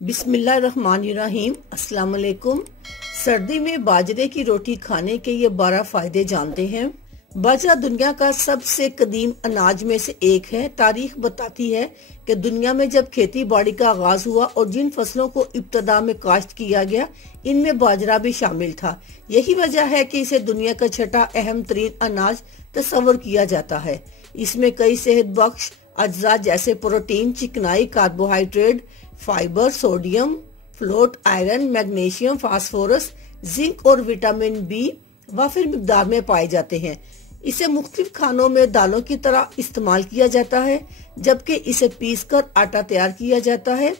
बिस्मिल्लाहिर्रहमानिर्रहीम। अस्सलाम वालेकुम। सर्दी में बाजरे की रोटी खाने के ये 12 फायदे जानते हैं। बाजरा दुनिया का सबसे कदीम अनाज में से एक है। तारीख बताती है कि दुनिया में जब खेती बाड़ी का आगाज हुआ और जिन फसलों को इब्तदा में काश्त किया गया, इनमें बाजरा भी शामिल था। यही वजह है कि इसे दुनिया का छठा अहम तरीन अनाज तस्वर किया जाता है। इसमें कई सेहत बख्श अज्जा जैसे प्रोटीन, चिकनाई, carbohydrate, fibre, sodium, float, iron, magnesium, phosphorus, zinc और विटामिन बी वाफिर मिकदार में पाए जाते हैं। इसे मुख्तलिफ खानों में दालों की तरह इस्तेमाल किया जाता है, जबकि इसे पीसकर आटा तैयार किया जाता है।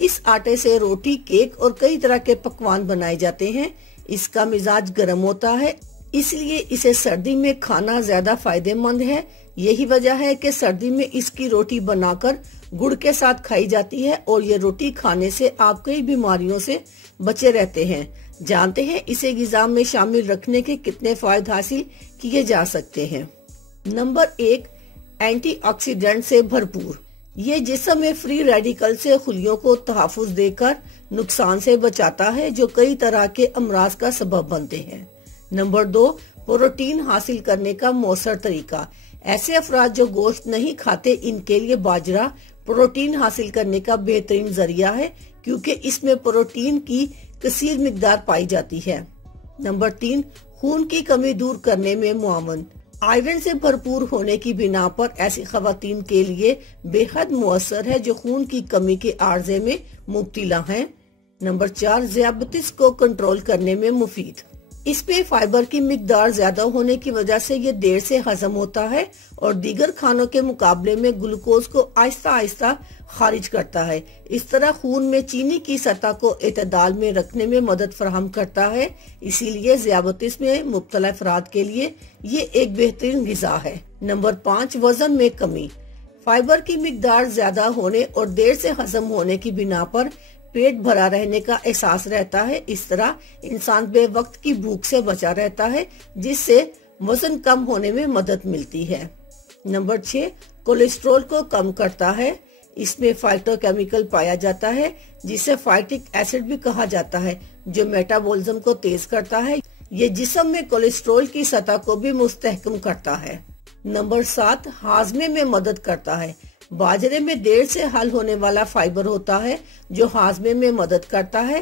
इस आटे से रोटी, केक और कई तरह के पकवान बनाए जाते हैं। इसका मिजाज गर्म होता है, इसलिए इसे सर्दी में खाना ज्यादा फायदेमंद है। यही वजह है कि सर्दी में इसकी रोटी बनाकर गुड़ के साथ खाई जाती है और ये रोटी खाने से आप कई बीमारियों से बचे रहते हैं। जानते हैं इसे ग़िज़ा में शामिल रखने के कितने फायदे हासिल किए जा सकते हैं। नंबर 1, एंटीऑक्सीडेंट से भरपूर। ये जिस्म में फ्री रेडिकल से खुलियों को तहफ़्फ़ुज़ देकर नुकसान से बचाता है, जो कई तरह के अमराज का सबब बनते हैं। नंबर 2, प्रोटीन हासिल करने का मौसर तरीका। ऐसे अफराद जो गोश्त नहीं खाते, इनके लिए बाजरा प्रोटीन हासिल करने का बेहतरीन जरिया है, क्योंकि इसमें प्रोटीन की कसीर मिकदार पाई जाती है। नंबर 3, खून की कमी दूर करने में मुआवन। आयरन से भरपूर होने की बिना पर ऐसी खवातीन के लिए बेहद मुअस्सर है जो खून की कमी के आर्जे में मुब्तला हैं। नंबर 4, ज़ियाबतीस को कंट्रोल करने में मुफीद। इसमें फाइबर की मिकदार ज्यादा होने की वजह से ये देर से हजम होता है और दीगर खानों के मुकाबले में ग्लूकोज को आहिस्ता आहिस्ता खारिज करता है। इस तरह खून में चीनी की सतह को एतदाल में रखने में मदद फराहम करता है। इसीलिए ज़ियाबतीस में मुब्तला अफराद के लिए ये एक बेहतरीन ग़िज़ा है। नंबर 5, वजन में कमी। फाइबर की मिकदार ज्यादा होने और देर से हजम होने की बिना पर पेट भरा रहने का एहसास रहता है। इस तरह इंसान बेवक्त की भूख से बचा रहता है, जिससे वजन कम होने में मदद मिलती है। नंबर 6, कोलेस्ट्रॉल को कम करता है। इसमें फाइटोकेमिकल पाया जाता है, जिसे फाइटिक एसिड भी कहा जाता है, जो मेटाबॉलिज्म को तेज करता है। ये जिस्म में कोलेस्ट्रॉल की सतह को भी मुस्तहकम करता है। नंबर 7, हाजमे में मदद करता है। बाजरे में देर से हल होने वाला फाइबर होता है, जो हाजमे में मदद करता है।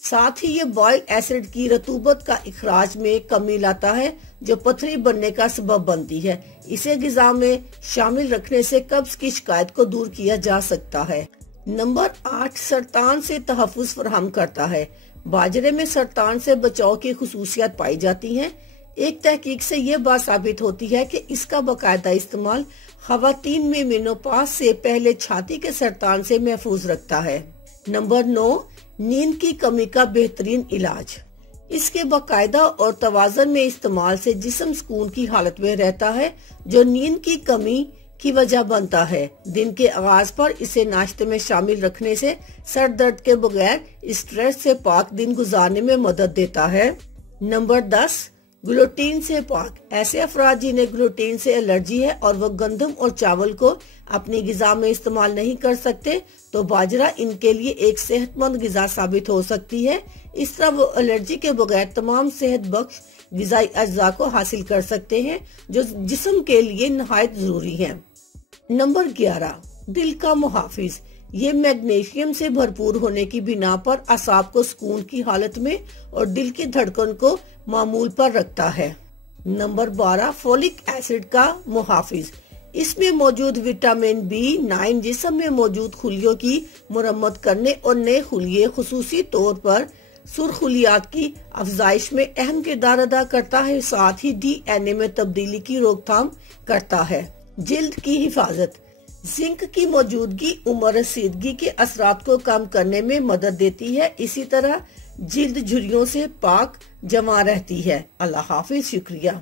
साथ ही ये बॉइल एसिड की रतूबत का इखराज में कमी लाता है, जो पथरी बनने का सबब बनती है। इसे ग़िज़ा में शामिल रखने से कब्ज की शिकायत को दूर किया जा सकता है। नंबर 8, सरतान से तहफ़्फ़ुज़ फराहम करता है। बाजरे में सरतान से बचाव की खुसूसियत पाई जाती है। एक तहकीक से ये बात साबित होती है कि इसका बाकायदा इस्तेमाल खवातीन में मेनोपाज से पहले छाती के सरतान से महफूज रखता है। नंबर 9, नींद की कमी का बेहतरीन इलाज। इसके बाकायदा और तवाज़न में इस्तेमाल से जिस्म सुकून की हालत में रहता है, जो नींद की कमी की वजह बनता है। दिन के आगाज पर इसे नाश्ते में शामिल रखने से सर दर्द के बगैर स्ट्रेस से पाक दिन गुजारने में मदद देता है। नंबर 10, ग्लूटीन से पाक। ऐसे अफराद जिन्हें ग्लूटीन से एलर्जी है और वो गंदम और चावल को अपनी ग़िज़ा में इस्तेमाल नहीं कर सकते, तो बाजरा इनके लिए एक सेहतमंद ग़िज़ा साबित हो सकती है। इस तरह वो एलर्जी के बगैर तमाम सेहत बख्श ग़िज़ाई अज्जा को हासिल कर सकते हैं, जो जिस्म के लिए नहायत जरूरी है। नंबर 11, दिल का मुहाफिज। ये मैग्नीशियम से भरपूर होने की बिना पर असाब को सुकून की हालत में और दिल की धड़कन को मामूल पर रखता है। नंबर 12, फोलिक एसिड का मुहाफिज। इसमें मौजूद विटामिन B9 जिस्म में मौजूद खुलियों की मुरम्मत करने और नए खुलिये, खुसूसी तौर पर सुरखुलियात की अफजाइश में अहम किरदार अदा करता है। साथ ही DNA में तब्दीली की रोकथाम करता है। जिल्द की हिफाजत। जिंक की मौजूदगी उम्र रसीदगी के असरात को कम करने में मदद देती है। इसी तरह जिल्द झुर्रियों से पाक जमा रहती है। अल्लाह हाफिज। शुक्रिया।